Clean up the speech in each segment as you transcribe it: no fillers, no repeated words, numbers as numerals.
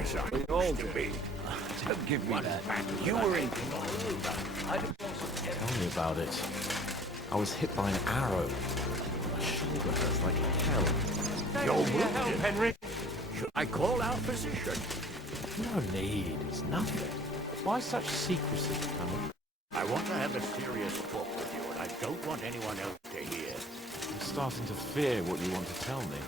as I used to be. So give me that back. You were in control. Tell me about it. I was hit by an arrow. My shoulder hurts like hell. You're wounded, Henry. Should I call our physician? No need. It's nothing. Why such secrecy, Colonel? I want to have a serious talk with you, and I don't want anyone else to hear. I'm starting to fear what you want to tell me.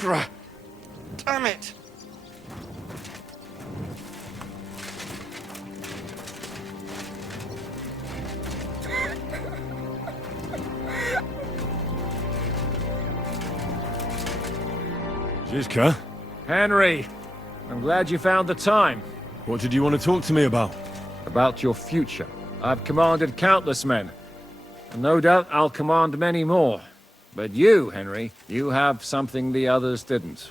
Sacre! Damn it! Jizka, Henry, I'm glad you found the time. what did you want to talk to me about? About your future. I've commanded countless men, and no doubt I'll command many more. But you, Henry, you have something the others didn't.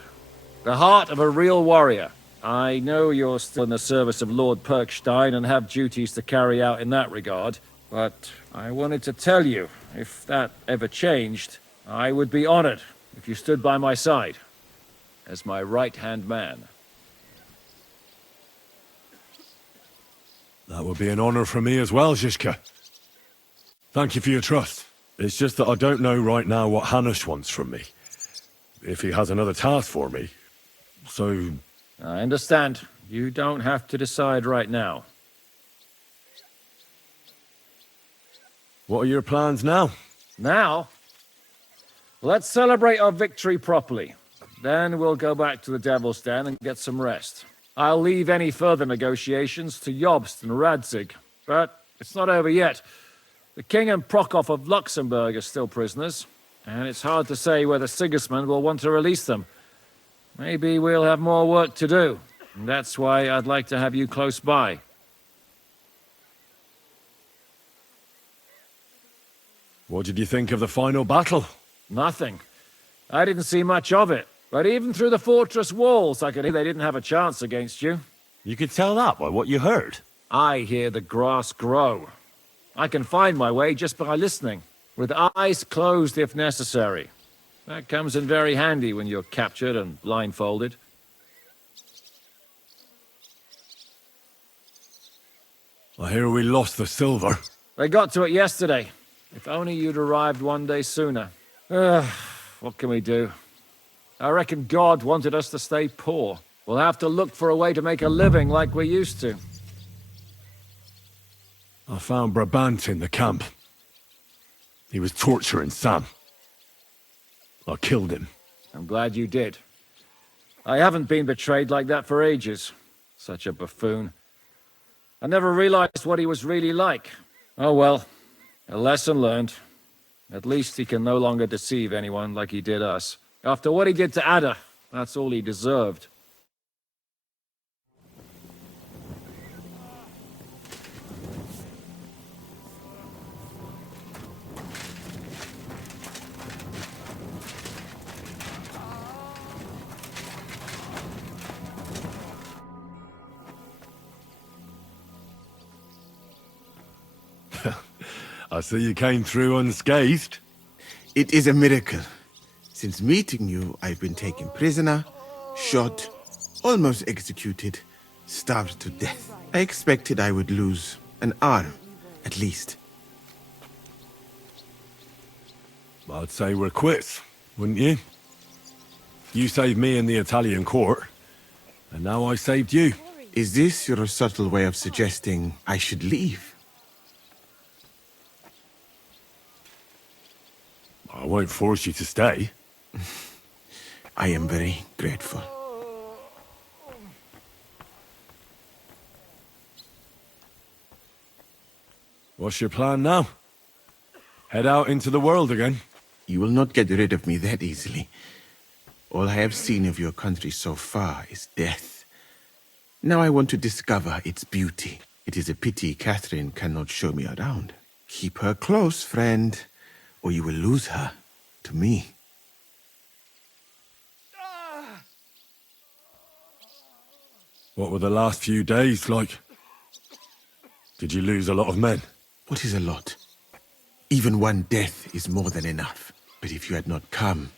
The heart of a real warrior. I know you're still in the service of Lord Perkstein and have duties to carry out in that regard, but I wanted to tell you, if that ever changed, I would be honored if you stood by my side as my right-hand man. That would be an honor for me as well, Jizka. Thank you for your trust. It's just that I don't know right now what Hanush wants from me. If he has another task for me. So... I understand. You don't have to decide right now. what are your plans now? Now, let's celebrate our victory properly. Then we'll go back to the Devil's Den and get some rest. I'll leave any further negotiations to Jobst and Radzig. But it's not over yet. The King and Prokop of Luxembourg are still prisoners, and it's hard to say whether Sigismund will want to release them. Maybe we'll have more work to do, and that's why I'd like to have you close by. What did you think of the final battle? Nothing. I didn't see much of it, but even through the fortress walls I could hear they didn't have a chance against you. You could tell that by what you heard. I hear the grass grow. I can find my way just by listening, with eyes closed if necessary. That comes in very handy when you're captured and blindfolded. I hear we lost the silver. They got to it yesterday. If only you'd arrived one day sooner. What can we do? I reckon God wanted us to stay poor. We'll have to look for a way to make a living like we used to. I found Brabant in the camp. He was torturing Sam. I killed him. I'm glad you did. I haven't been betrayed like that for ages. Such a buffoon. I never realized what he was really like. Oh well, a lesson learned. At least he can no longer deceive anyone like he did us. After what he did to Ada, that's all he deserved. I see you came through unscathed. It is a miracle. Since meeting you, I've been taken prisoner, shot, almost executed, starved to death. I expected I would lose an arm, at least. I'd say we're quits, wouldn't you? You saved me in the Italian court, and now I saved you. Is this your subtle way of suggesting I should leave? I won't force you to stay. I am very grateful. What's your plan now? Head out into the world again? You will not get rid of me that easily. All I have seen of your country so far is death. Now I want to discover its beauty. It is a pity Catherine cannot show me around. Keep her close, friend, or you will lose her to me. What were the last few days like? Did you lose a lot of men? What is a lot? Even one death is more than enough. But if you had not come,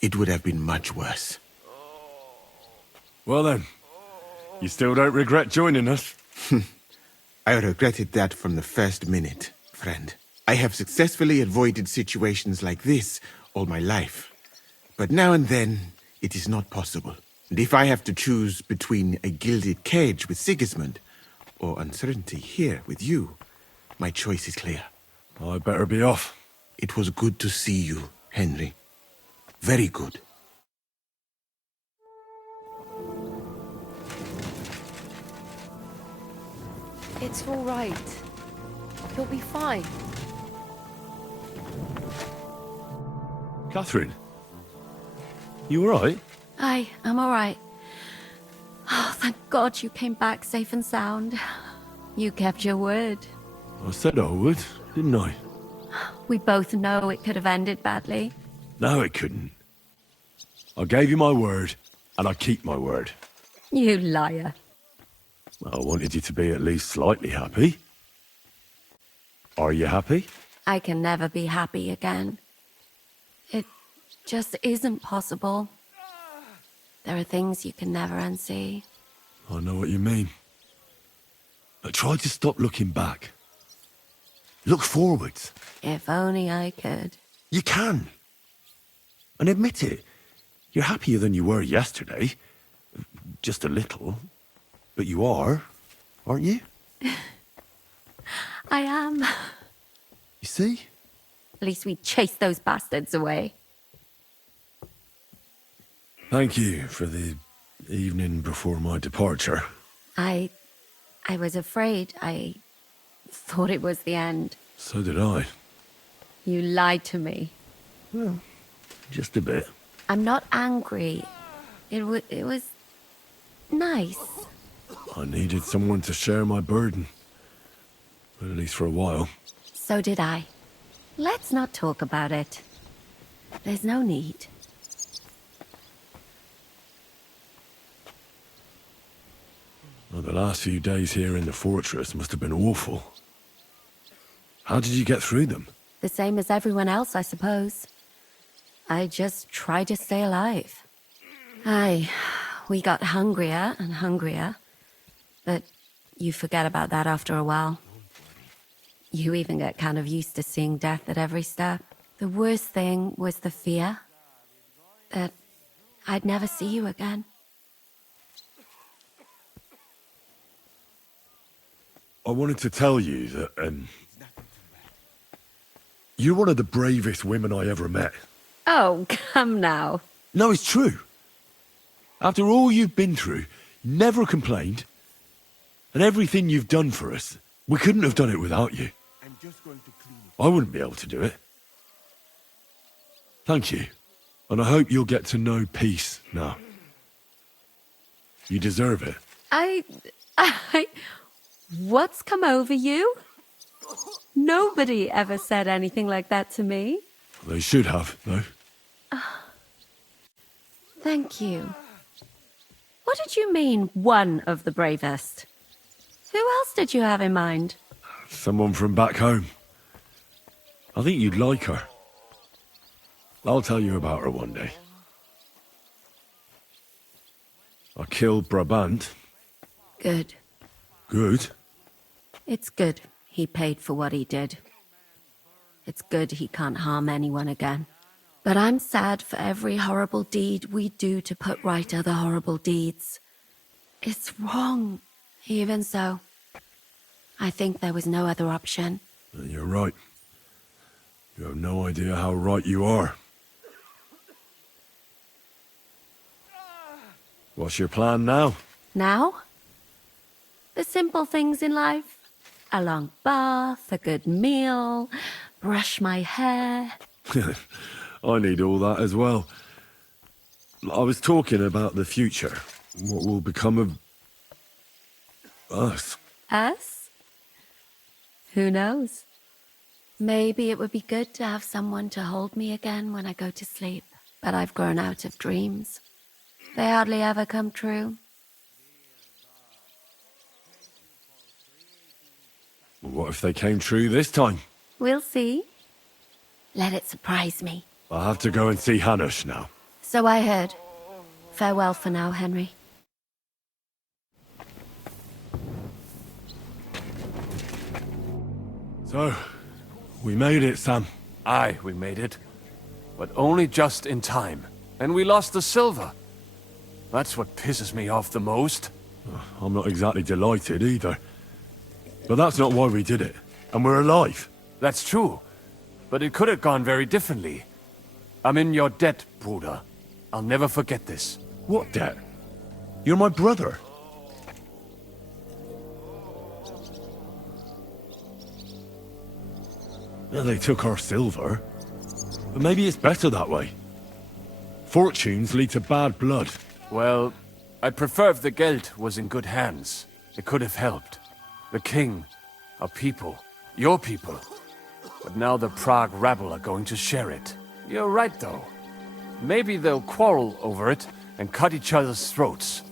it would have been much worse. Well then, you still don't regret joining us? I regretted that from the first minute, friend. I have successfully avoided situations like this all my life. But now and then, it is not possible. And if I have to choose between a gilded cage with Sigismund or uncertainty here with you, my choice is clear. I'd better be off. It was good to see you, Henry. Very good. It's all right. You'll be fine. Catherine, you all right? I'm all right. Oh, thank God you came back safe and sound. You kept your word. I said I would, didn't I? We both know it could have ended badly. No, it couldn't. I gave you my word, and I keep my word. You liar. I wanted you to be at least slightly happy. Are you happy? I can never be happy again. It just isn't possible. There are things you can never unsee. I know what you mean. But try to stop looking back. Look forwards. If only I could. You can. And admit it. You're happier than you were yesterday. Just a little. But you are, aren't you? I am. You see? At least we chased those bastards away. Thank you for the evening before my departure. I was afraid. I thought it was the end. So did I. You lied to me. Well, just a bit. I'm not angry. It was nice. I needed someone to share my burden. At least for a while. So did I. Let's not talk about it. There's no need. Well, the last few days here in the fortress must have been awful. How did you get through them? The same as everyone else, I suppose. I just tried to stay alive. We got hungrier and hungrier. But you forget about that after a while. You even get kind of used to seeing death at every step. The worst thing was the fear that I'd never see you again. I wanted to tell you that, you're one of the bravest women I ever met. Oh, come now. No, it's true. After all you've been through, never complained. And everything you've done for us, we couldn't have done it without you. I wouldn't be able to do it. Thank you. And I hope you'll get to know peace now. You deserve it. What's come over you? Nobody ever said anything like that to me. They should have, though. Thank you. What did you mean, one of the bravest? Who else did you have in mind? Someone from back home. I think you'd like her. I'll tell you about her one day. I killed Brabant. Good. Good. It's good he paid for what he did. It's good he can't harm anyone again. But I'm sad for every horrible deed we do to put right other horrible deeds. It's wrong. Even so, I think there was no other option. You're right. You have no idea how right you are. What's your plan now? Now? The simple things in life. A long bath, a good meal, brush my hair. I need all that as well. I was talking about the future. What will become of us? Us? Who knows? Maybe it would be good to have someone to hold me again when I go to sleep. But I've grown out of dreams. They hardly ever come true. What if they came true this time? We'll see. Let it surprise me. I'll have to go and see Hanush now. So I heard. Farewell for now, Henry. So, we made it, Sam. Aye, we made it. But only just in time. And we lost the silver. That's what pisses me off the most. I'm not exactly delighted either. But that's not why we did it. And we're alive. That's true. But it could have gone very differently. I'm in your debt, Bruder. I'll never forget this. What debt? You're my brother. Well, they took our silver. But maybe it's better that way. Fortunes lead to bad blood. Well, I'd prefer if the Geld was in good hands. It could have helped. The king, our people, your people. But now the Prague rabble are going to share it. You're right, though. Maybe they'll quarrel over it and cut each other's throats.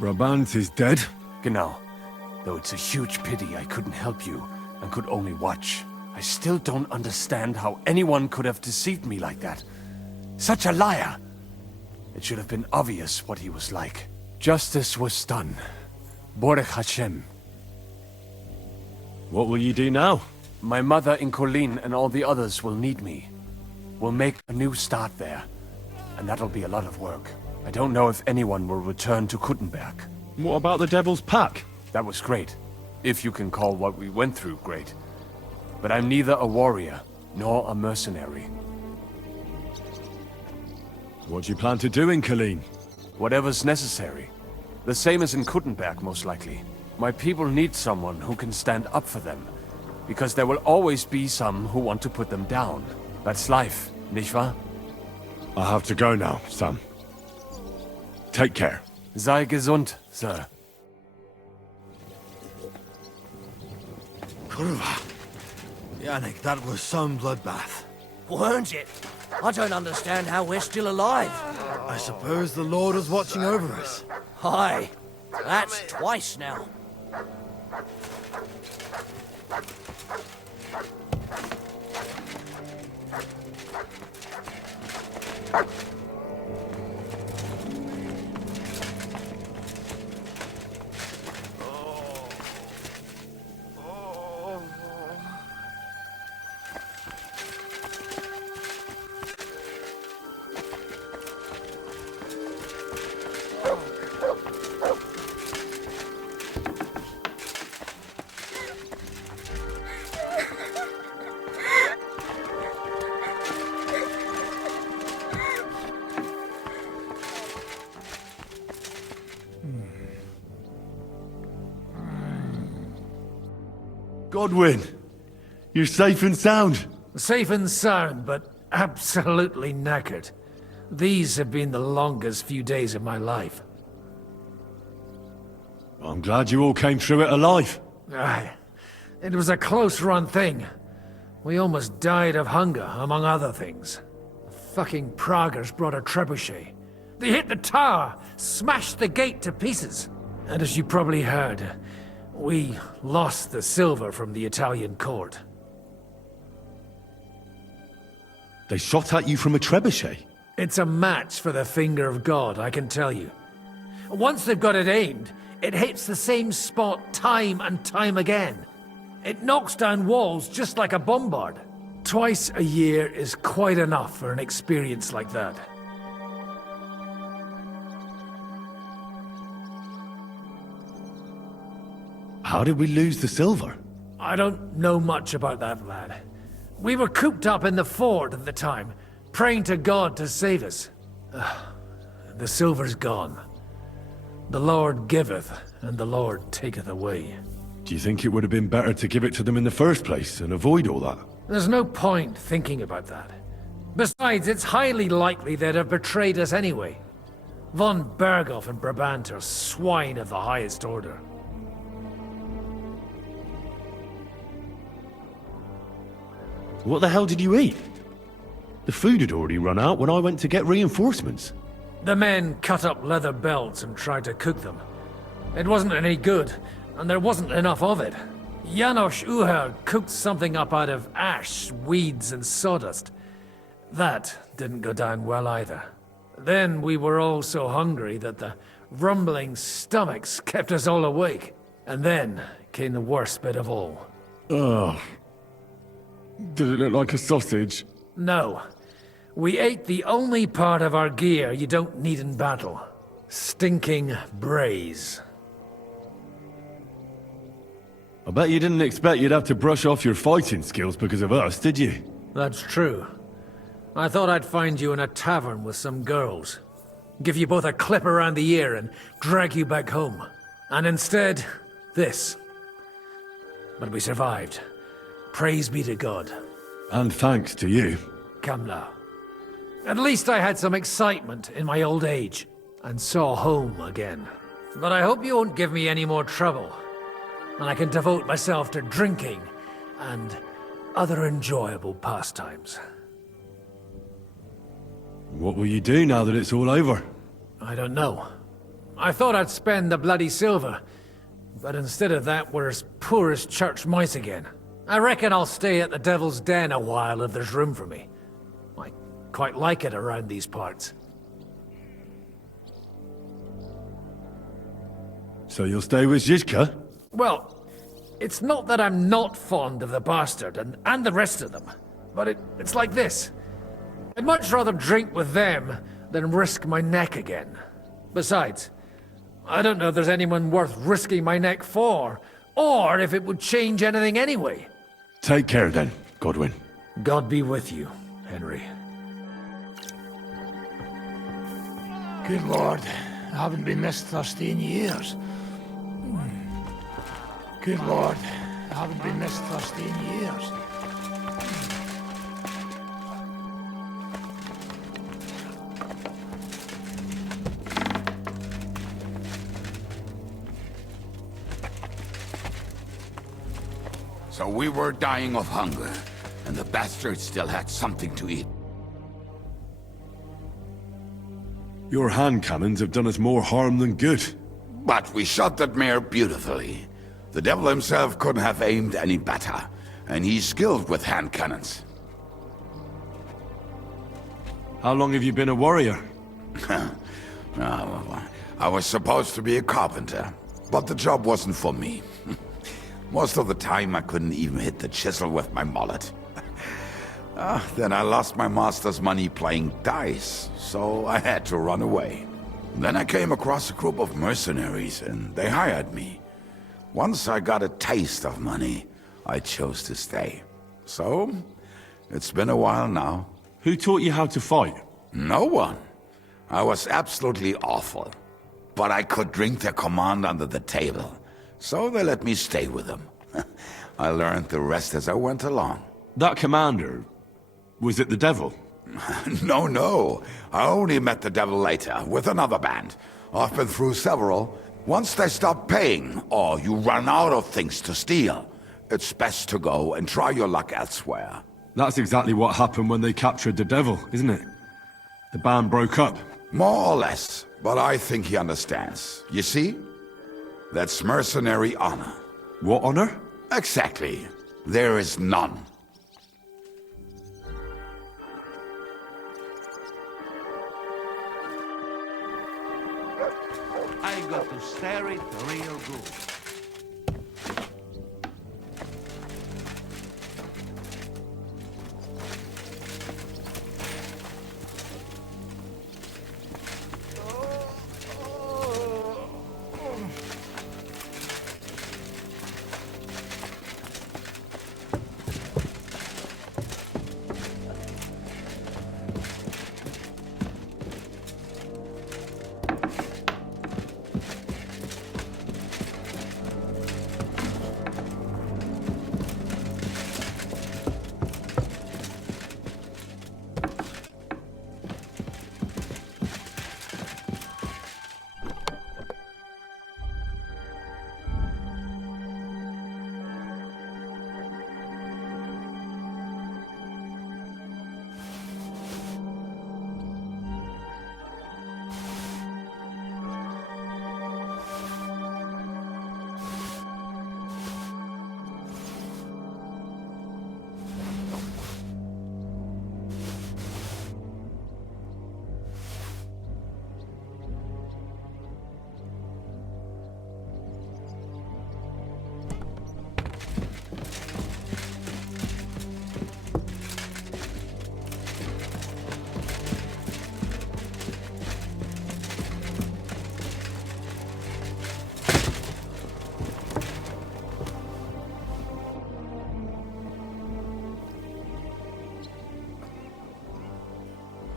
Brabant is dead. Genau. Though it's a huge pity I couldn't help you and could only watch. I still don't understand how anyone could have deceived me like that. Such a liar! It should have been obvious what he was like. Justice was done. Borech Hashem. What will you do now? My mother in Colleen and all the others will need me. We'll make a new start there. And that'll be a lot of work. I don't know if anyone will return to Kuttenberg. What about the Devil's Pack? That was great. If you can call what we went through great. But I'm neither a warrior, nor a mercenary. What do you plan to do in Colleen? Whatever's necessary. The same as in Kuttenberg, most likely. My people need someone who can stand up for them. Because there will always be some who want to put them down. That's life, nicht wahr? I have to go now, Sam. Take care. Sei gesund, sir. Kurwa. Yannick, that was some bloodbath. Weren't it? I don't understand how we're still alive. I suppose the Lord was watching over us. Aye. That's twice now. Godwin, you're safe and sound. Safe and sound, but absolutely knackered. These have been the longest few days of my life. I'm glad you all came through it alive. Aye. It was a close-run thing. We almost died of hunger, among other things. The fucking Praguers brought a trebuchet. They hit the tower, smashed the gate to pieces. And as you probably heard, we lost the silver from the Italian court. They shot at you from a trebuchet. It's a match for the finger of God, I can tell you. Once they've got it aimed, it hits the same spot time and time again. It knocks down walls just like a bombard. Twice a year is quite enough for an experience like that. How did we lose the silver? I don't know much about that, lad. We were cooped up in the fort at the time, praying to God to save us. The silver's gone. The Lord giveth, and the Lord taketh away. Do you think it would have been better to give it to them in the first place and avoid all that? There's no point thinking about that. Besides, it's highly likely they'd have betrayed us anyway. Von Berghoff and Brabant are swine of the highest order. What the hell did you eat? The food had already run out when I went to get reinforcements. The men cut up leather belts and tried to cook them. It wasn't any good, and there wasn't enough of it. Janos Uher cooked something up out of ash, weeds, and sawdust. That didn't go down well either. Then we were all so hungry that the rumbling stomachs kept us all awake. And then came the worst bit of all. Ugh. Did it look like a sausage? No. We ate the only part of our gear you don't need in battle. Stinking braise. I bet you didn't expect you'd have to brush off your fighting skills because of us, did you? That's true. I thought I'd find you in a tavern with some girls. Give you both a clip around the ear and drag you back home. And instead, this. But we survived. Praise be to God. And thanks to you. Come now. At least I had some excitement in my old age, and saw home again. But I hope you won't give me any more trouble, and I can devote myself to drinking and other enjoyable pastimes. What will you do now that it's all over? I don't know. I thought I'd spend the bloody silver, but instead of that, we're as poor as church mice again. I reckon I'll stay at the Devil's Den a while if there's room for me. I quite like it around these parts. So you'll stay with Zizka? Well, it's not that I'm not fond of the bastard and the rest of them, but it's like this. I'd much rather drink with them than risk my neck again. Besides, I don't know if there's anyone worth risking my neck for, or if it would change anything anyway. Take care then, Godwin. God be with you, Henry. Good Lord, I haven't been this thirsty in years. Good Lord, I haven't been this thirsty in years. So we were dying of hunger, and the bastard still had something to eat. Your hand cannons have done us more harm than good. But we shot that mare beautifully. The devil himself couldn't have aimed any better, and he's skilled with hand cannons. How long have you been a warrior? I was supposed to be a carpenter, but the job wasn't for me. Most of the time I couldn't even hit the chisel with my mallet. Then I lost my master's money playing dice, so I had to run away. Then I came across a group of mercenaries, and they hired me. Once I got a taste of money, I chose to stay. So, it's been a while now. Who taught you how to fight? No one. I was absolutely awful. But I could drink their command under the table, so they let me stay with them. I learned the rest as I went along. That commander, was it the devil? No. I only met the devil later, with another band. I've been through several. Once they stop paying, or you run out of things to steal, it's best to go and try your luck elsewhere. That's exactly what happened when they captured the devil, isn't it? The band broke up. More or less, but I think he understands. You see? That's mercenary honor. What honor? Exactly. There is none. I got to stir it real good.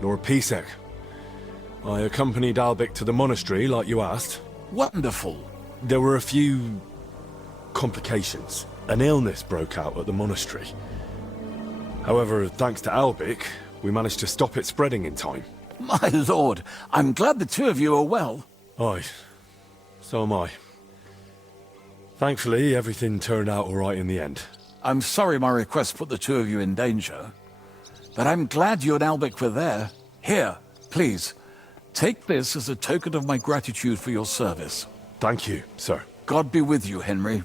Lord Pisek. I accompanied Albic to the monastery, like you asked. Wonderful. There were a few complications. An illness broke out at the monastery. However, thanks to Albic, we managed to stop it spreading in time. My lord, I'm glad the two of you are well. Aye, so am I. Thankfully, everything turned out all right in the end. I'm sorry my request put the two of you in danger, but I'm glad you and Albic were there. Here, please, take this as a token of my gratitude for your service. Thank you, sir. God be with you, Henry.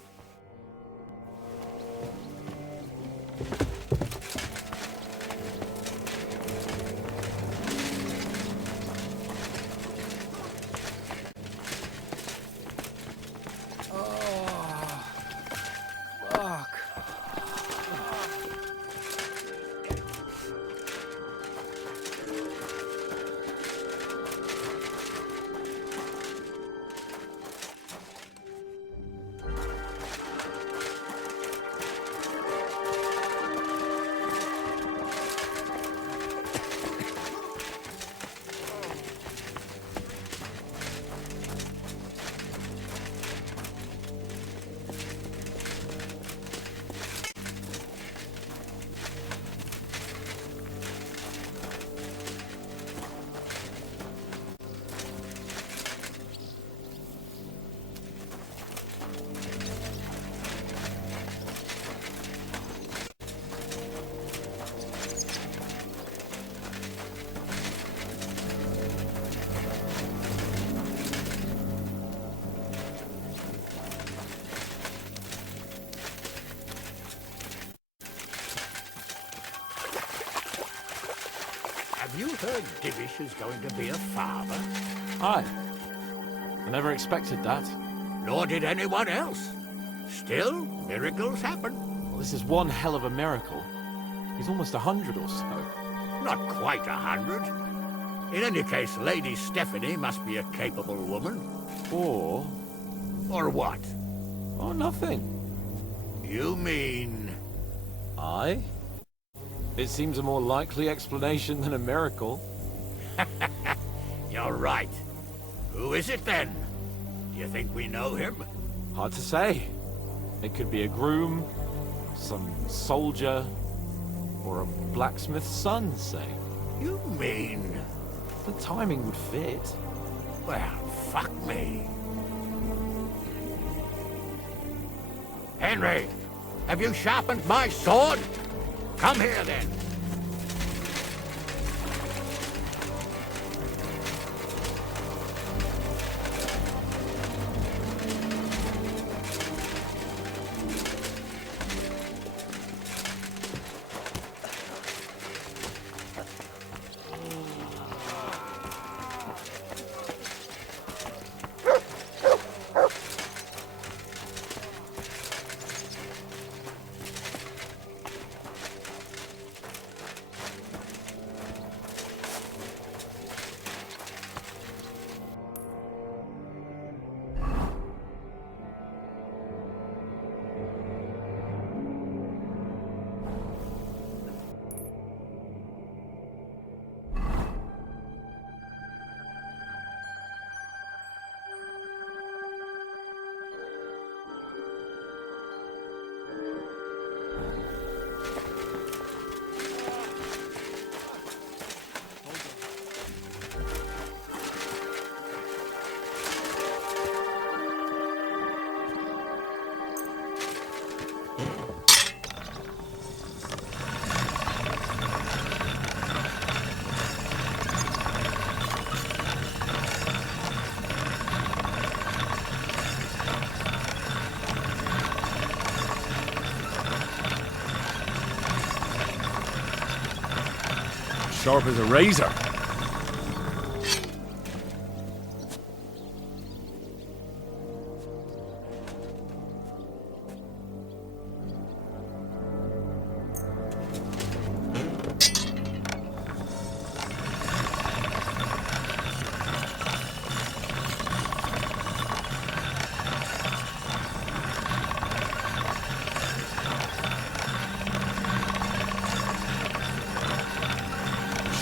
Have you heard Divish is going to be a father? Aye. I never expected that. Nor did anyone else. Still, miracles happen. Well, this is one hell of a miracle. He's almost 100 or so. Not quite 100. In any case, Lady Stephanie must be a capable woman. Or what? Oh, nothing. You mean... Aye. It seems a more likely explanation than a miracle. You're right. Who is it then? Do you think we know him? Hard to say. It could be a groom, some soldier, or a blacksmith's son, say. You mean... The timing would fit. Well, fuck me. Henry, have you sharpened my sword? Come here, then. Sharp as a razor.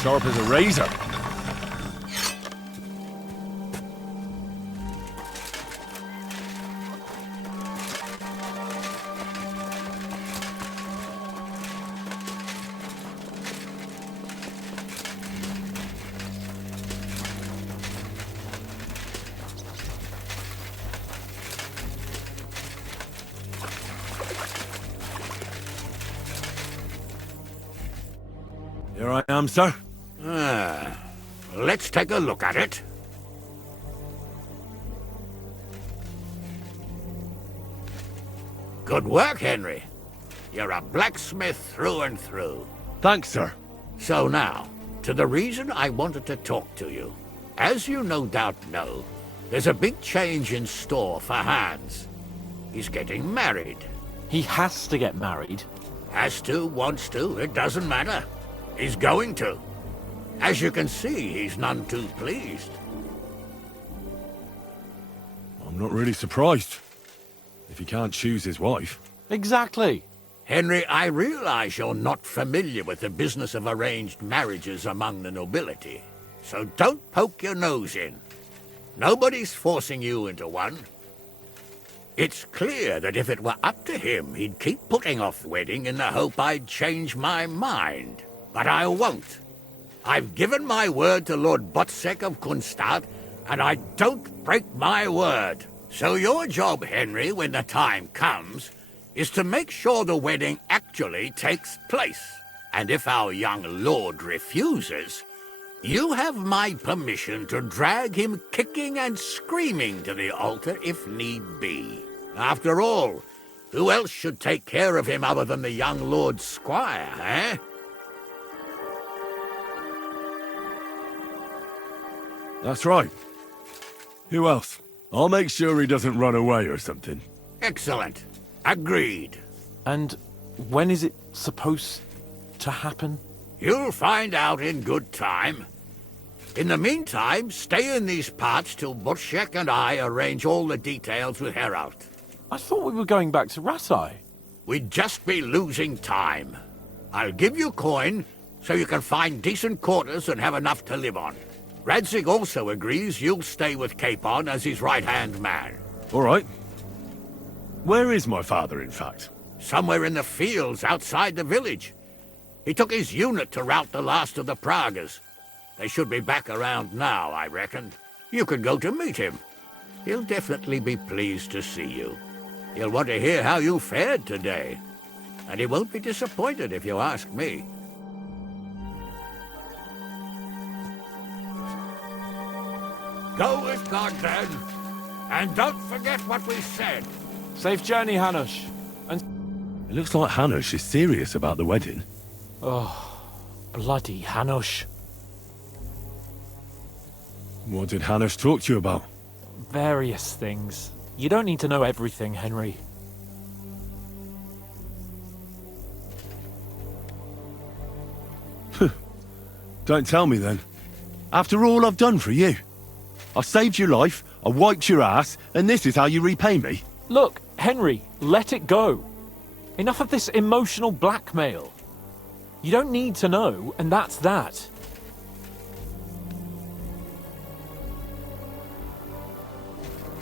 Sharp as a razor. Here I am, sir. Let's take a look at it. Good work, Henry. You're a blacksmith through and through. Thanks, sir. So now, to the reason I wanted to talk to you. As you no doubt know, there's a big change in store for Hans. He's getting married. He has to get married. Has to, wants to, it doesn't matter. He's going to. As you can see, he's none too pleased. I'm not really surprised. If he can't choose his wife. Exactly. Henry, I realize you're not familiar with the business of arranged marriages among the nobility, so don't poke your nose in. Nobody's forcing you into one. It's clear that if it were up to him, he'd keep putting off the wedding in the hope I'd change my mind. But I won't. I've given my word to Lord Botsek of Kunstad, and I don't break my word. So your job, Henry, when the time comes, is to make sure the wedding actually takes place. And if our young lord refuses, you have my permission to drag him kicking and screaming to the altar if need be. After all, who else should take care of him other than the young lord's squire, eh? That's right. Who else? I'll make sure he doesn't run away or something. Excellent. Agreed. And when is it supposed to happen? You'll find out in good time. In the meantime, stay in these parts till Butchek and I arrange all the details with Herald. I thought we were going back to Ratai. We'd just be losing time. I'll give you coin so you can find decent quarters and have enough to live on. Radzig also agrees you'll stay with Capon as his right-hand man. All right. Where is my father, in fact? Somewhere in the fields outside the village. He took his unit to rout the last of the Pragas. They should be back around now, I reckon. You could go to meet him. He'll definitely be pleased to see you. He'll want to hear how you fared today. And he won't be disappointed if you ask me. Go with God, then. And don't forget what we said. Safe journey, Hanush. And It looks like Hanush is serious about the wedding. Oh, bloody Hanush. What did Hanush talk to you about? Various things. You don't need to know everything, Henry. Don't tell me then. After all I've done for you. I saved your life, I wiped your ass, and this is how you repay me? Look, Henry, let it go. Enough of this emotional blackmail. You don't need to know, and that's that.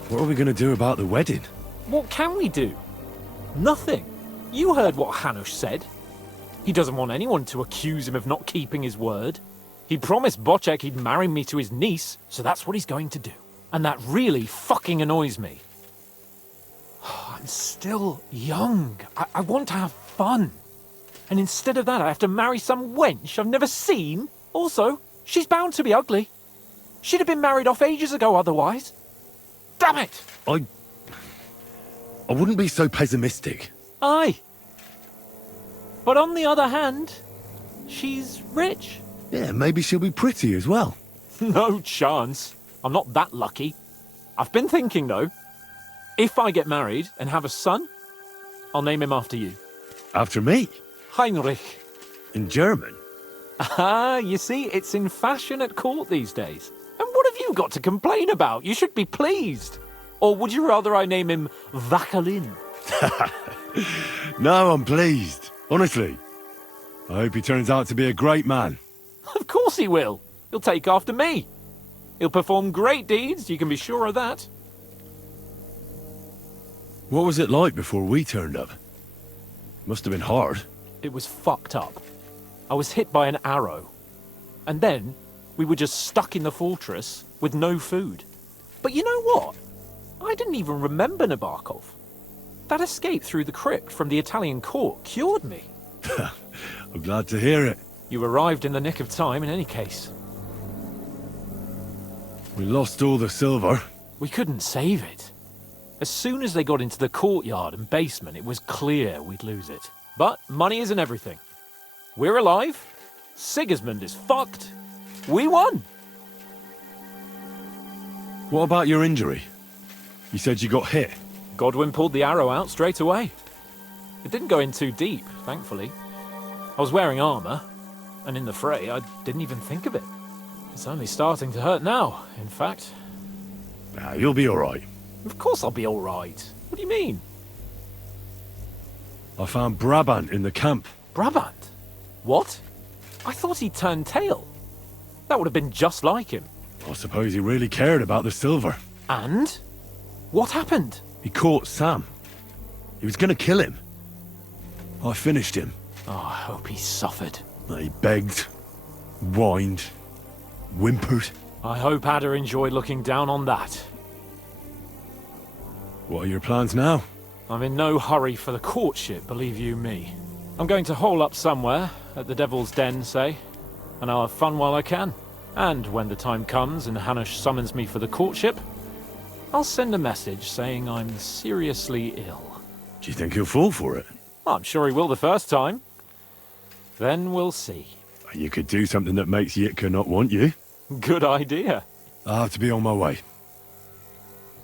What are we going to do about the wedding? What can we do? Nothing. You heard what Hanush said. He doesn't want anyone to accuse him of not keeping his word. He promised Bocek he'd marry me to his niece, so that's what he's going to do. And that really fucking annoys me. I'm still young. I want to have fun. And instead of that, I have to marry some wench I've never seen. Also, she's bound to be ugly. She'd have been married off ages ago otherwise. Damn it! I wouldn't be so pessimistic. Aye. But on the other hand, she's rich. Yeah, maybe she'll be pretty as well. No chance. I'm not that lucky. I've been thinking, though. If I get married and have a son, I'll name him after you. After me? Heinrich. In German? Ah, you see, it's in fashion at court these days. And what have you got to complain about? You should be pleased. Or would you rather I name him Vacalin? No, I'm pleased. Honestly. I hope he turns out to be a great man. Of course he will. He'll take after me. He'll perform great deeds, you can be sure of that. What was it like before we turned up? Must have been hard. It was fucked up. I was hit by an arrow. And then, we were just stuck in the fortress with no food. But you know what? I didn't even remember Nabokov. That escape through the crypt from the Italian court cured me. I'm glad to hear it. You arrived in the nick of time in any case. We lost all the silver. We couldn't save it. As soon as they got into the courtyard and basement, it was clear we'd lose it. But money isn't everything. We're alive. Sigismund is fucked. We won. What about your injury? You said you got hit. Godwin pulled the arrow out straight away. It didn't go in too deep, thankfully. I was wearing armor, and in the fray, I didn't even think of it. It's only starting to hurt now, in fact. Nah, you'll be all right. Of course I'll be all right. What do you mean? I found Brabant in the camp. Brabant? What? I thought he turned tail. That would have been just like him. I suppose he really cared about the silver. And? What happened? He caught Sam. He was gonna kill him. I finished him. Oh, I hope he suffered. He begged, whined, whimpered. I hope Ada enjoyed looking down on that. What are your plans now? I'm in no hurry for the courtship, believe you me. I'm going to hole up somewhere, at the Devil's Den, say, and I'll have fun while I can. And when the time comes and Hanush summons me for the courtship, I'll send a message saying I'm seriously ill. Do you think he'll fall for it? I'm sure he will the first time. Then we'll see. You could do something that makes Yitka not want you. Good idea. I'll have to be on my way.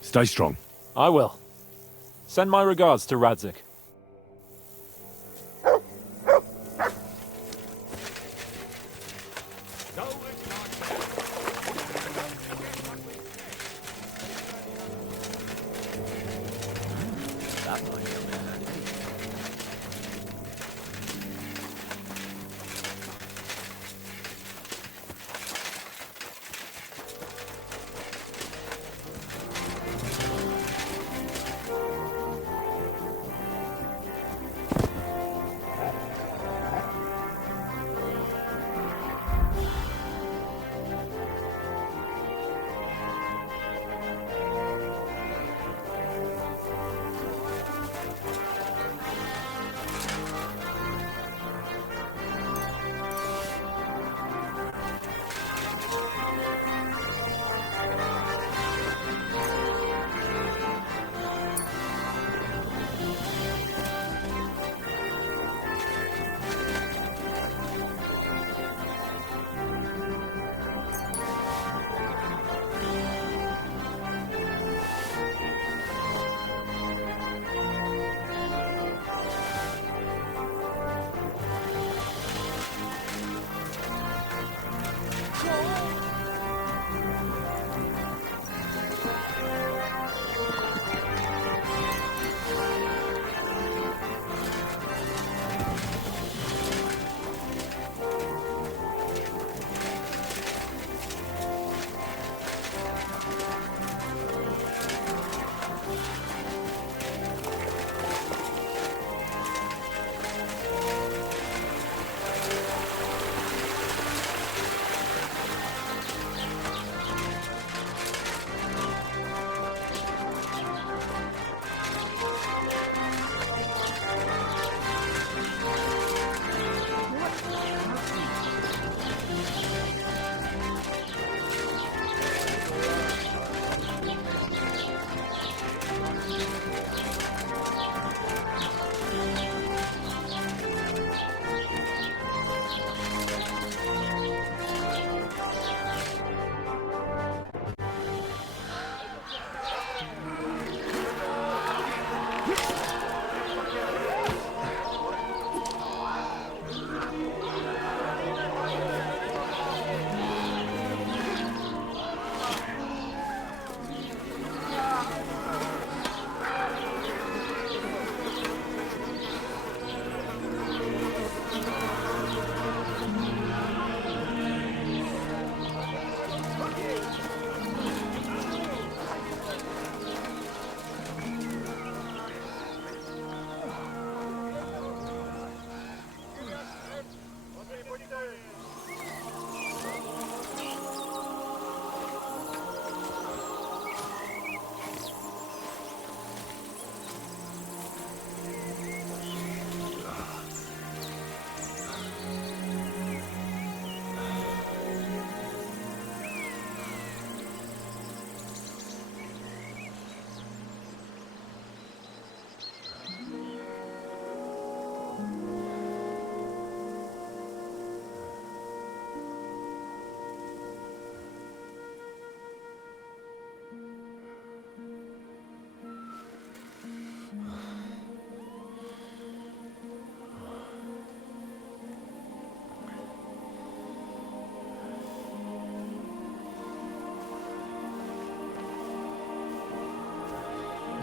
Stay strong. I will. Send my regards to Radzik.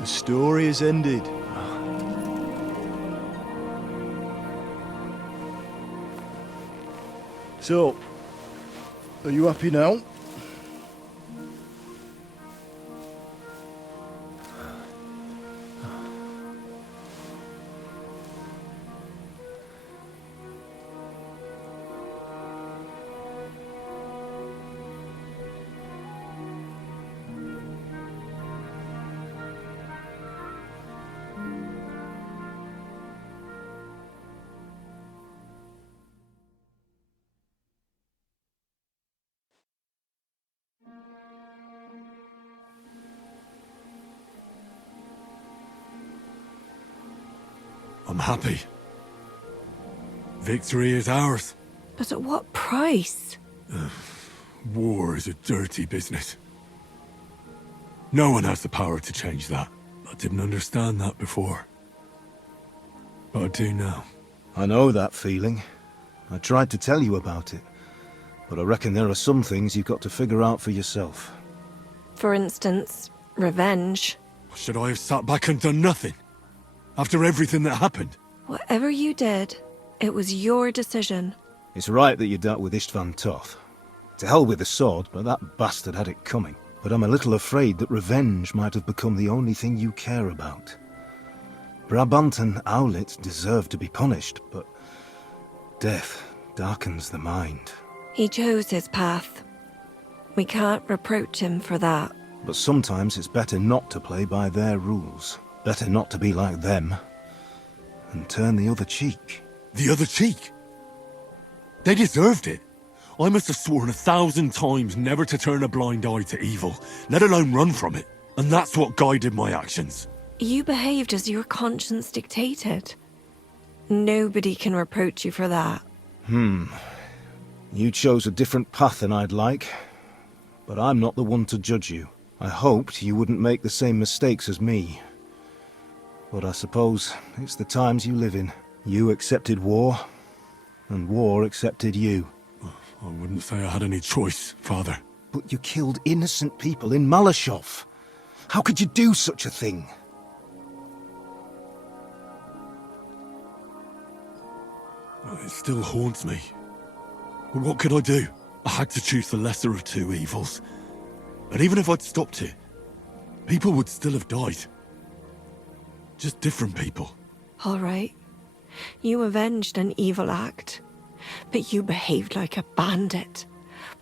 The story is ended. So, are you happy now? I'm happy. Victory is ours. But at what price? War is a dirty business. No one has the power to change that. I didn't understand that before. But I do now. I know that feeling. I tried to tell you about it. But I reckon there are some things you've got to figure out for yourself. For instance, revenge. Should I have sat back and done nothing? After everything that happened? Whatever you did, it was your decision. It's right that you dealt with Istvan Toth. To hell with the sword, but that bastard had it coming. But I'm a little afraid that revenge might have become the only thing you care about. Brabant and Owlet deserve to be punished, but death darkens the mind. He chose his path. We can't reproach him for that. But sometimes it's better not to play by their rules. Better not to be like them. And turn the other cheek. The other cheek? They deserved it. I must have sworn 1,000 times never to turn a blind eye to evil, let alone run from it. And that's what guided my actions. You behaved as your conscience dictated. Nobody can reproach you for that. You chose a different path than I'd like. But I'm not the one to judge you. I hoped you wouldn't make the same mistakes as me. But I suppose it's the times you live in. You accepted war, and war accepted you. I wouldn't say I had any choice, Father. But you killed innocent people in Malashov. How could you do such a thing? It still haunts me. But what could I do? I had to choose the lesser of two evils. And even if I'd stopped it, people would still have died. Just different people. All right. You avenged an evil act. But you behaved like a bandit.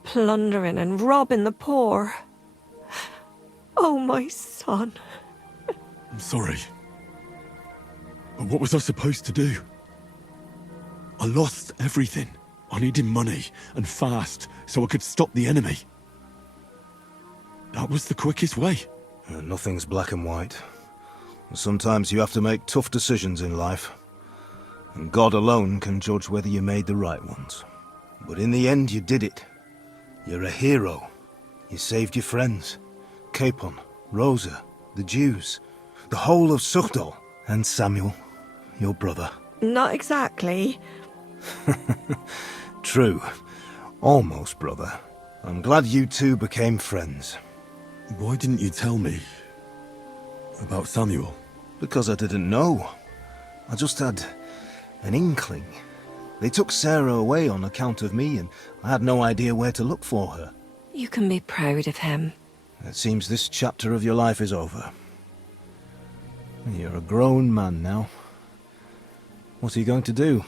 Plundering and robbing the poor. Oh, my son. I'm sorry. But what was I supposed to do? I lost everything. I needed money, and fast, so I could stop the enemy. That was the quickest way. Nothing's black and white. Sometimes you have to make tough decisions in life. And God alone can judge whether you made the right ones. But in the end, you did it. You're a hero. You saved your friends. Capon, Rosa, the Jews, the whole of Sugdol, and Samuel, your brother. Not exactly. True. Almost, brother. I'm glad you two became friends. Why didn't you tell me about Samuel? Because I didn't know. I just had an inkling. They took Sarah away on account of me, and I had no idea where to look for her. You can be proud of him. It seems this chapter of your life is over. You're a grown man now. What are you going to do?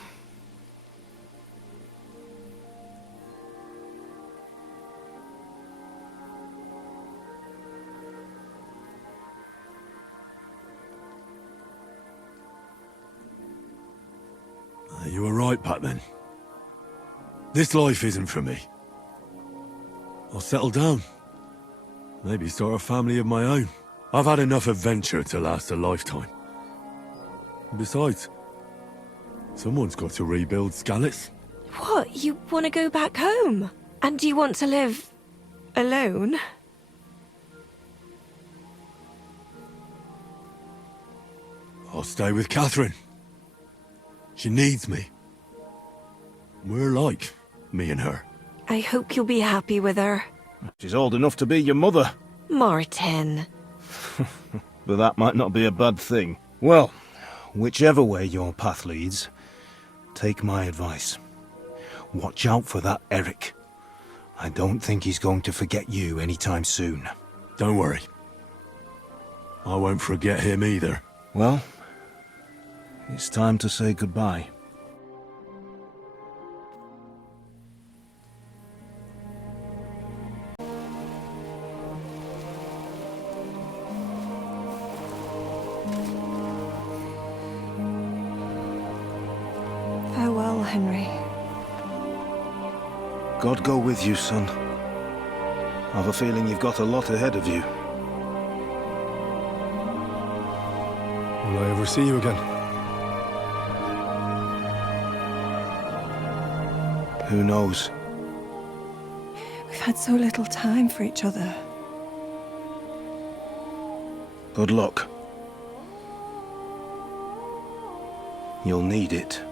You were right back then. This life isn't for me. I'll settle down. Maybe start a family of my own. I've had enough adventure to last a lifetime. And besides, someone's got to rebuild Skalitz. What? You want to go back home? And do you want to live alone? I'll stay with Catherine. She needs me. We're like, me and her. I hope you'll be happy with her. She's old enough to be your mother. Martin. but that might not be a bad thing. Well, whichever way your path leads, take my advice. Watch out for that Eric. I don't think he's going to forget you anytime soon. Don't worry. I won't forget him either. Well, it's time to say goodbye. Farewell, Henry. God go with you, son. I've a feeling you've got a lot ahead of you. Will I ever see you again? Who knows? We've had so little time for each other. Good luck. You'll need it.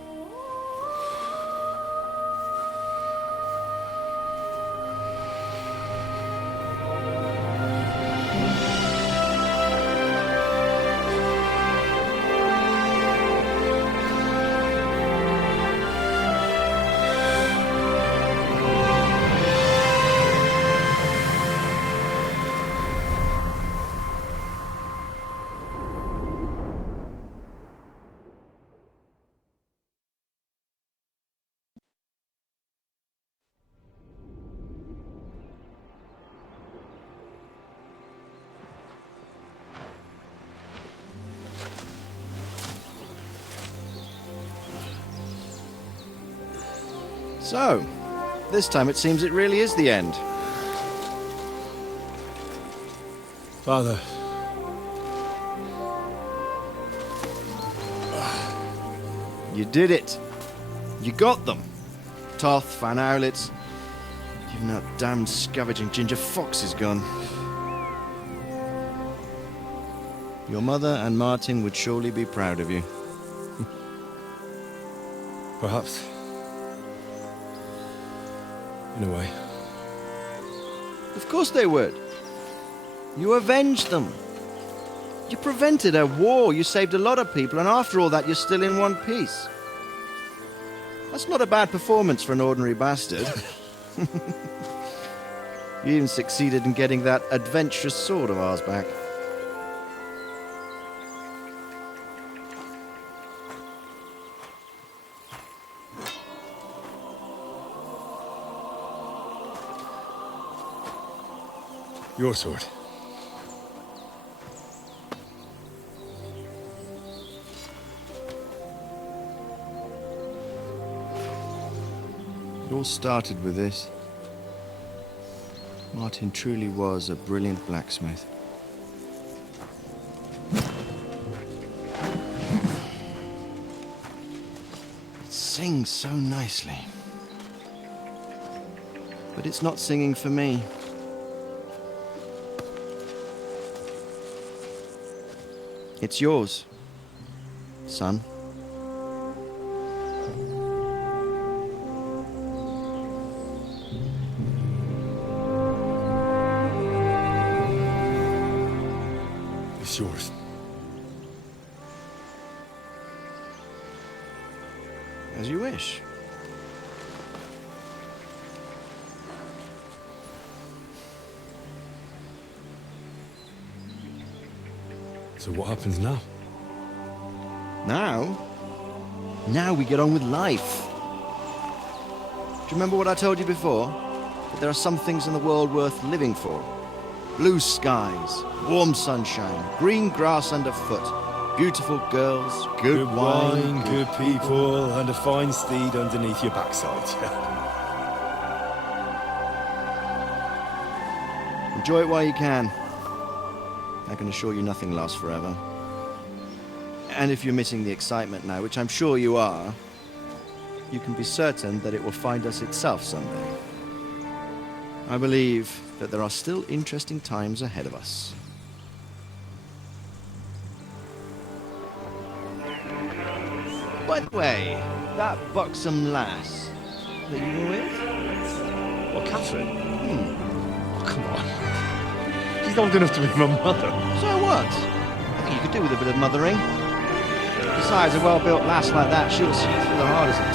So, this time it seems it really is the end. Father. You did it. You got them. Toth, Van Owlitz. Even that damned scavenging ginger fox is gone. Your mother and Martin would surely be proud of you. Perhaps. In a way. Of course they would. You avenged them. You prevented a war, you saved a lot of people, and after all that you're still in one piece. That's not a bad performance for an ordinary bastard. You even succeeded in getting that adventurous sword of ours back. Your sword. It all started with this. Martin truly was a brilliant blacksmith. It sings so nicely. But it's not singing for me. It's yours, son. It's yours. As you wish. So what happens now? Now? Now we get on with life. Do you remember what I told you before? That there are some things in the world worth living for. Blue skies, warm sunshine, green grass underfoot, beautiful girls, good wine, good people, and a fine steed underneath your backside. Enjoy it while you can. I can assure you nothing lasts forever. And if you're missing the excitement now, which I'm sure you are, you can be certain that it will find us itself someday. I believe that there are still interesting times ahead of us. By the way, that buxom lass that you were with? What, Catherine? Oh, come on. She's old enough to be my mother. So what? You could do with a bit of mothering. Besides, a well-built lass like that, she'll see you through the hardest of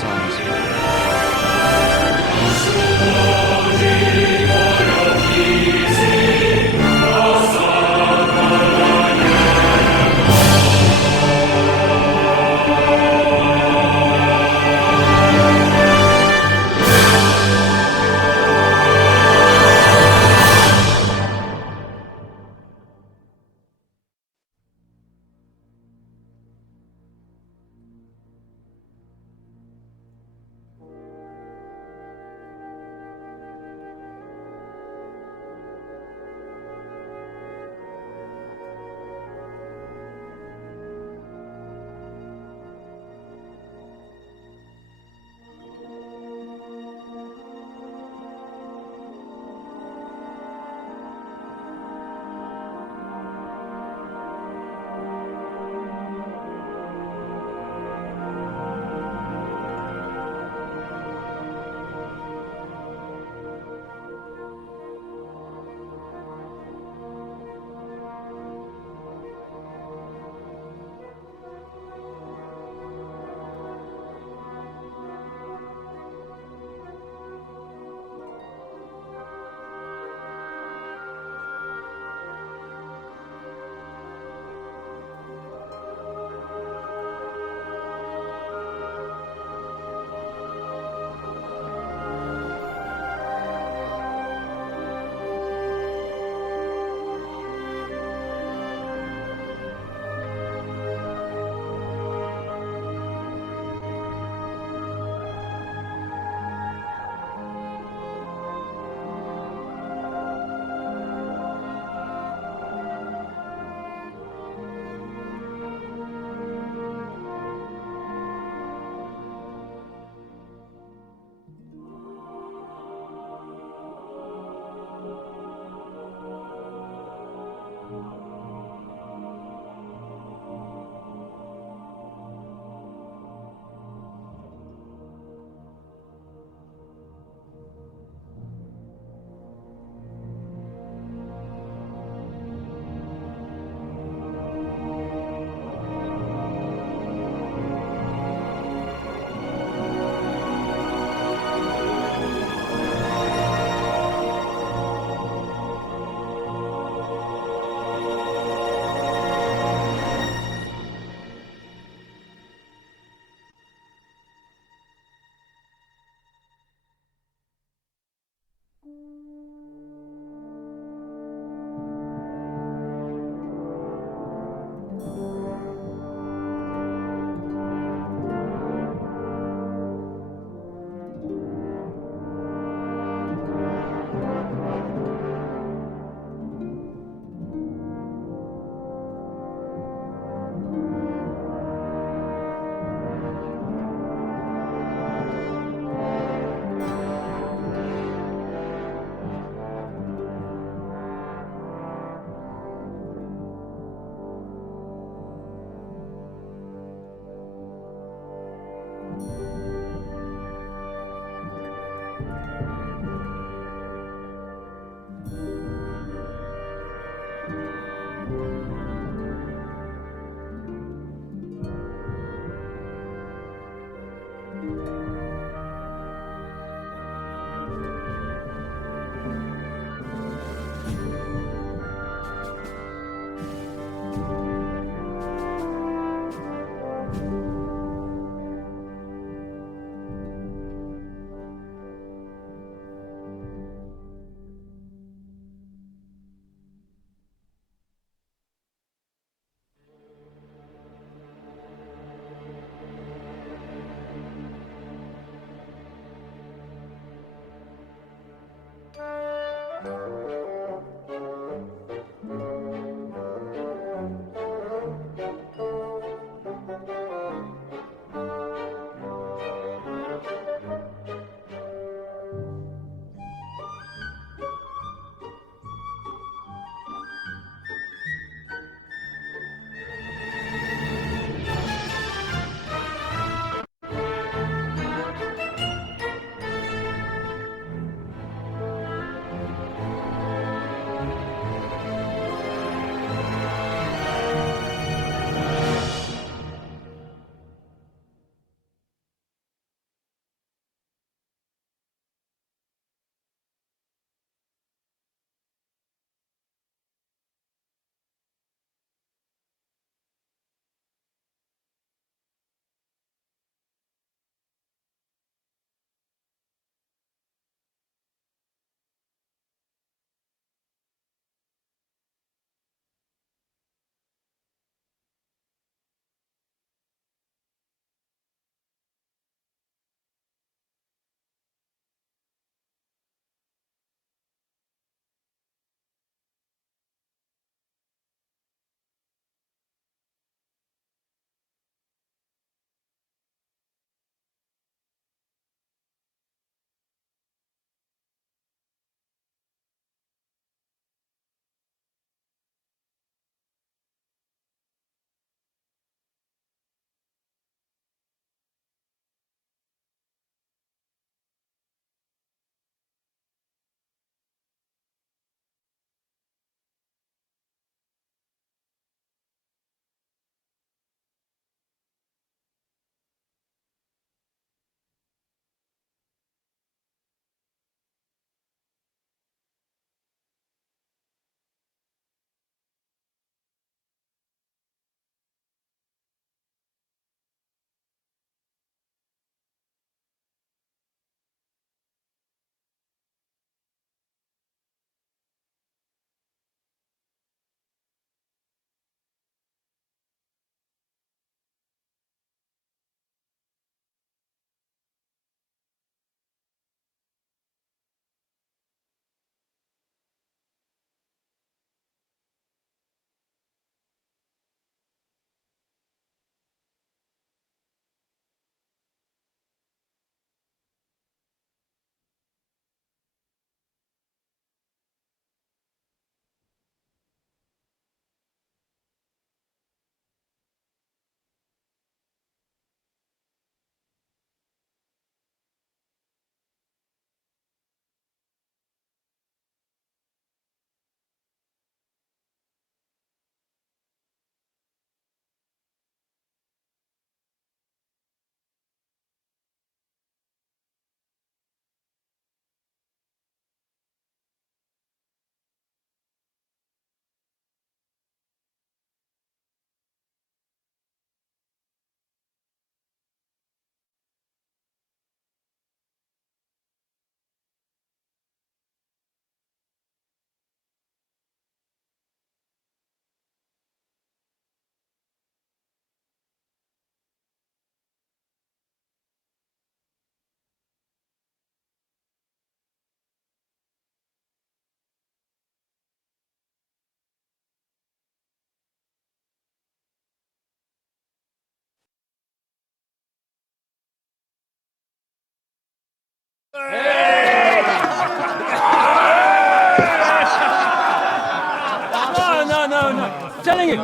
No. Telling you,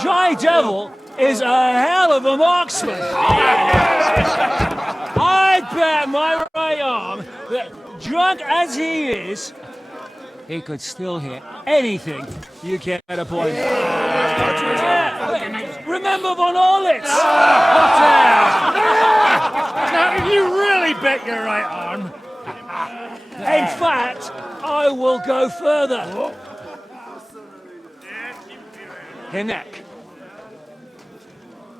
Dry Devil is a hell of a marksman. I'd bet my right arm that, drunk as he is, he could still hear anything you care to point. Remember Von Orlitz? Now, if you really bet your right arm, in fact, I will go further. Her neck.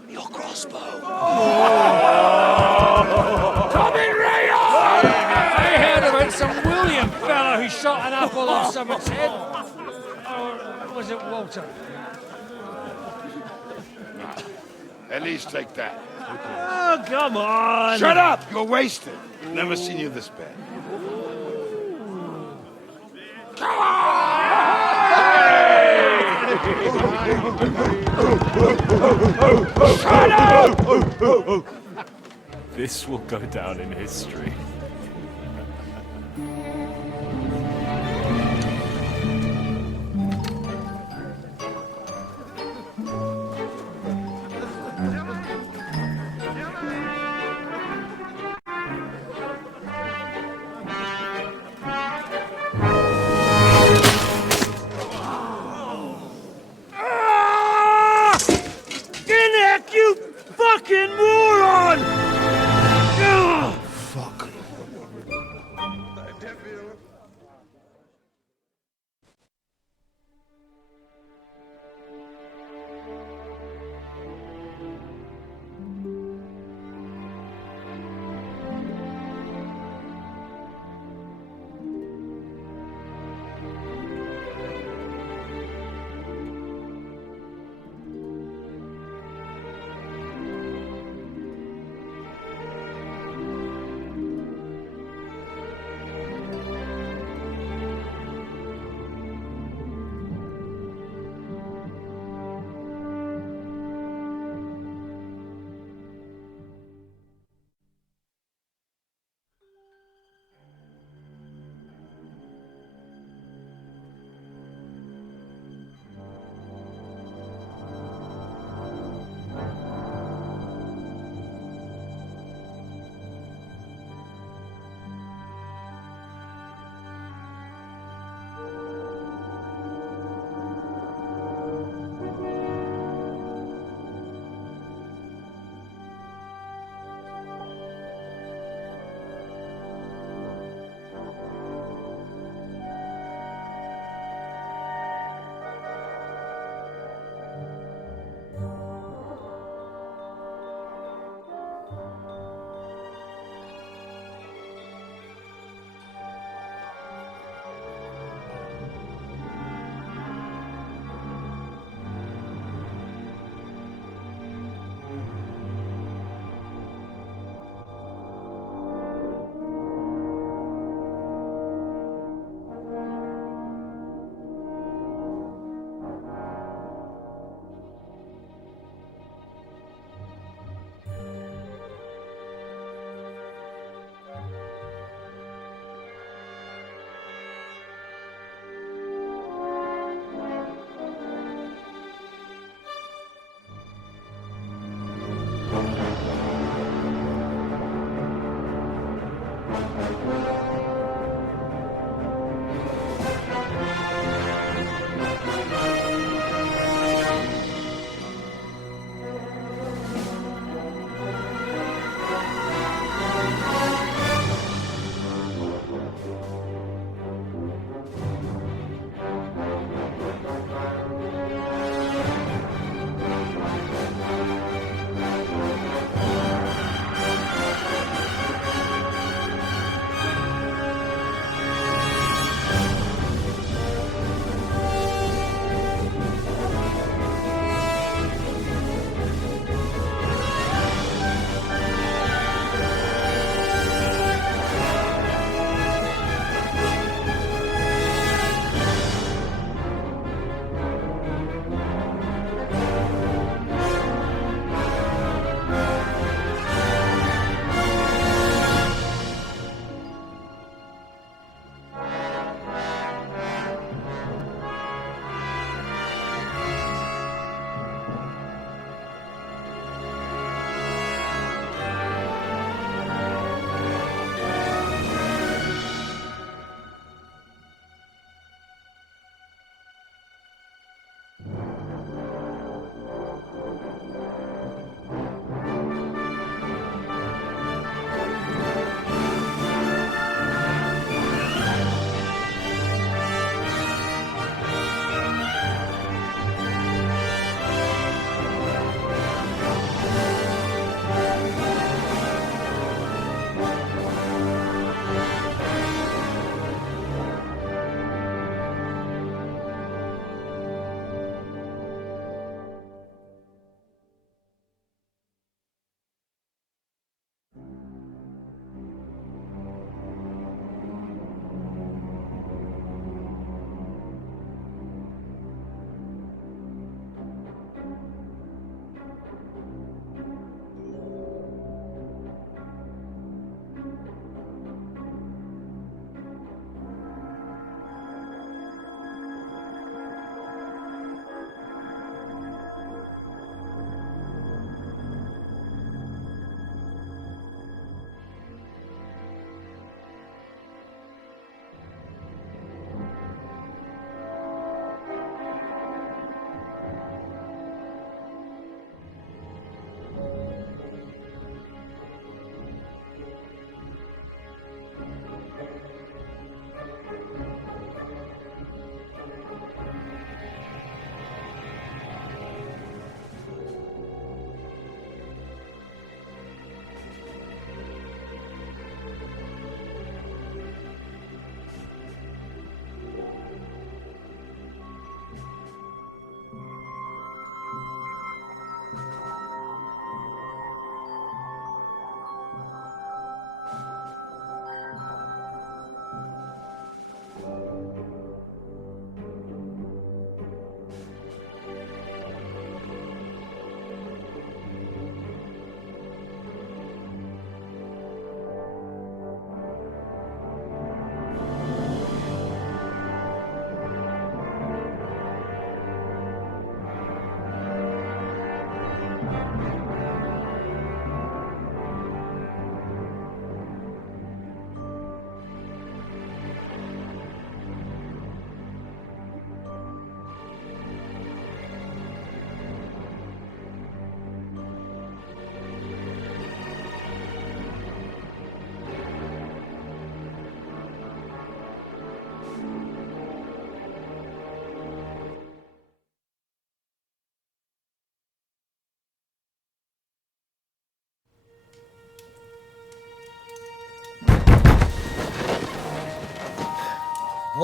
Your crossbow. Coming right on! I heard about some William fella who shot an apple off someone's head. Or was it Walter? At least take that. Oh, come on! Shut up! You're wasted. Never seen you this bad. Come on! Shut up! This will go down in history. You fucking moron! Fuck.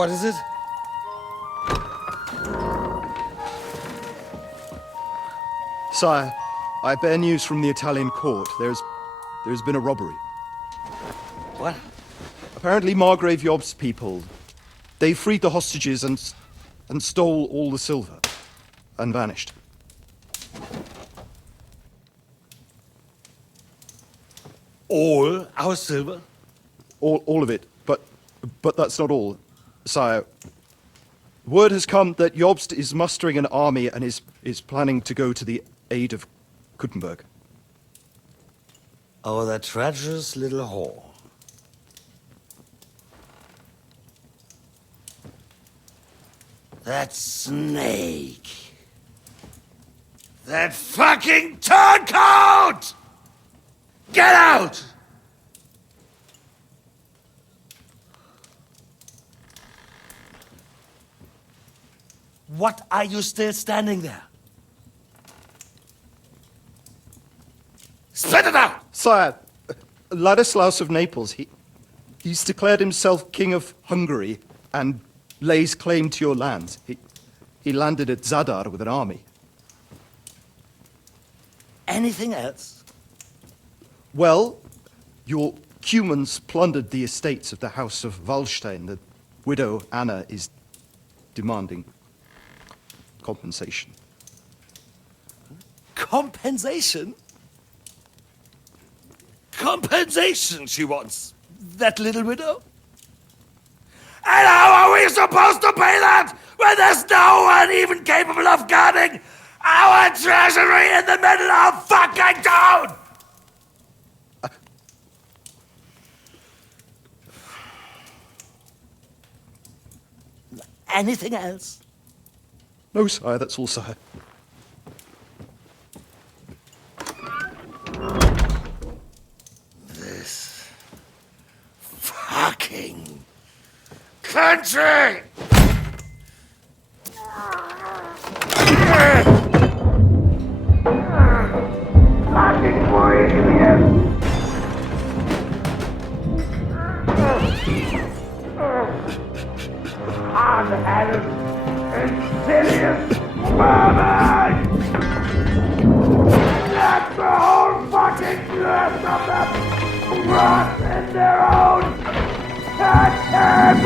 What is it? Sire, I bear news from the Italian court. There's been a robbery. What? Apparently Margrave Yob's people, they freed the hostages and stole all the silver and vanished. All our silver? All of it, but that's not all, sire. Word has come that Jobst is mustering an army and is planning to go to the aid of Kuttenberg. Oh, that treacherous little whore. That snake. That fucking turncoat! Get out! What are you still standing there? Spit it out! Sire, Ladislaus of Naples, he's declared himself King of Hungary and lays claim to your lands. He landed at Zadar with an army. Anything else? Well, your Cumans plundered the estates of the House of Wallstein. The widow Anna is demanding compensation. Compensation? Compensation she wants, that little widow? And how are we supposed to pay that when there's no one even capable of guarding our treasury in the middle of fucking town? Anything else? No, sire, that's all, sire. This fucking country! Fucking boy, idiot! Hard-headed, insidious vermin! That's the whole fucking rest of them rot in their own containers!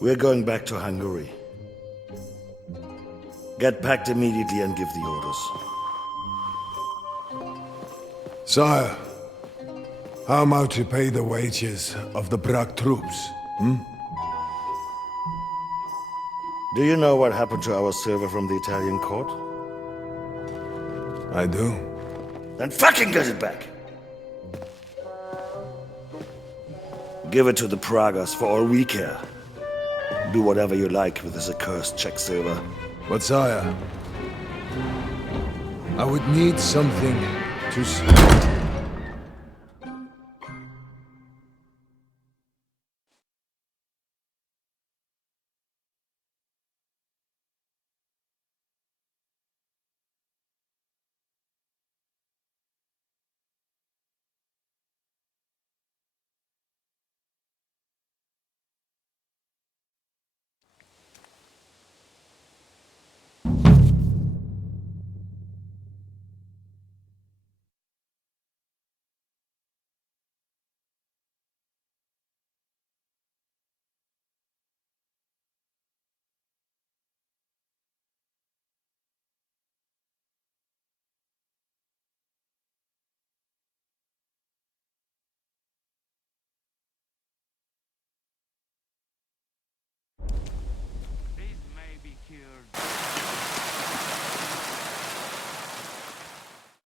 We're going back to Hungary. Get packed immediately and give the orders. Sire, how am I to pay the wages of the Prague troops? Do you know what happened to our silver from the Italian court? I do. Then fucking get it back! Give it to the Pragas for all we care. Do whatever you like with this accursed Czech silver. But sire, I would need something to...